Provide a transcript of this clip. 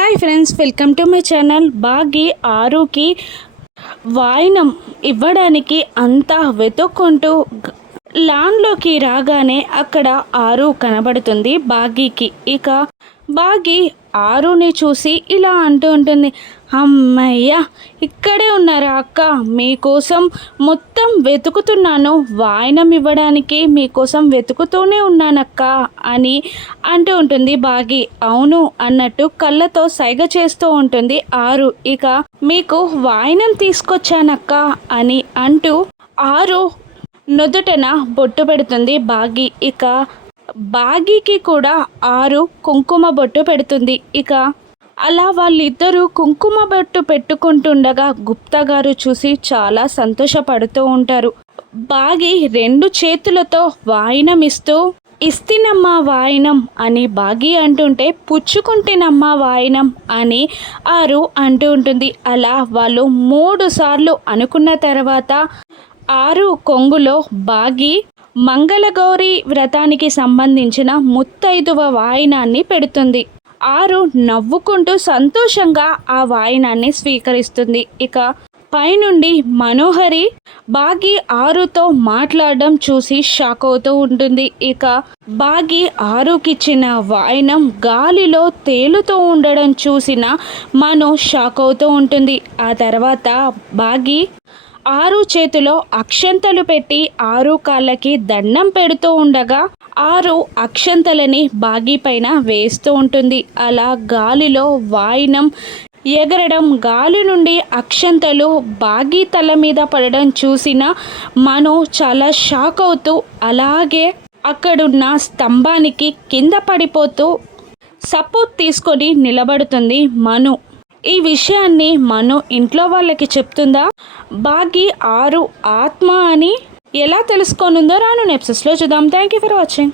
Hi friends welcome to my channel బాగి ఆరుకి వాయినం ఇవ్వడానికి అంతా వెతుక్కుంటూ లాన్లోకి రాగానే అక్కడ ఆరు కనబడుతుంది బాగీకి. ఇక బాగి ఆరుని చూసి ఇలా అంటూ ఉంటుంది అమ్మయ్య ఇక్కడే ఉన్నారా అక్క? మీకోసం మొత్తం వెతుకుతున్నాను. వాయినం ఇవ్వడానికి మీకోసం వెతుకుతూనే ఉన్నానక్క అని అంటూ ఉంటుంది బాగి. అవును అన్నట్టు కళ్ళతో సైగ చేస్తూ ఉంటుంది ఆరు. ఇక మీకు వాయినం తీసుకొచ్చానక్క అని అంటూ ఆరు నుదుటన బొట్టు పెడుతుంది బాగి. ఇక బాగీకి కూడా ఆరు కుంకుమ బొట్టు పెడుతుంది. ఇక అలా వాళ్ళిద్దరూ కుంకుమ బొట్టు పెట్టుకుంటుండగా గుప్తా గారు చూసి చాలా సంతోషపడుతూ ఉంటారు. బాగి రెండు చేతులతో వాయినం ఇస్తూ ఇస్తినమ్మా వాయినం అని బాగి అంటుంటే పుచ్చుకుంటేనమ్మా వాయినం అని ఆరు అంటూ ఉంటుంది. అలా వాళ్ళు మూడు సార్లు అనుకున్న తర్వాత ఆరు కొంగులో బాగి మంగళగౌరి వ్రతానికి సంబంధించిన ముత్తైదువ వాయినాన్ని పెడుతుంది. ఆరు నవ్వుకుంటూ సంతోషంగా ఆ వాయినాన్ని స్వీకరిస్తుంది. ఇక పైనుండి మనోహరి బాగి ఆరుతో మాట్లాడడం చూసి షాక్ అవుతూ ఉంటుంది. ఇక బాగి ఆరుకిచ్చిన వాయినం గాలిలో తేలుతూ ఉండడం చూసిన మనో షాక్ అవుతూ ఉంటుంది. ఆ తర్వాత బాగి ఆరు చేతిలో అక్షంతలు పెట్టి ఆరు కాళ్ళకి దండం పెడుతూ ఉండగా ఆరు అక్షంతలని బాగి పైన వేస్తూ ఉంటుంది. అలా గాలిలో వాయినం ఎగరడం గాలి నుండి అక్షంతలు బాగి తల మీద పడడం చూసిన మను చాలా షాక్ అవుతూ అలాగే అక్కడున్న స్తంభానికి కింద పడిపోతూ సపోర్ట్ తీసుకొని నిలబడుతుంది మను. ఈ విషయాన్ని మను ఇంట్లో వాళ్ళకి చెప్తుందా? బాగి ఆరు ఆత్మ అని ఎలా తెలుసుకోనుందో రాను నెప్సెస్లో చూద్దాం. Thank you for watching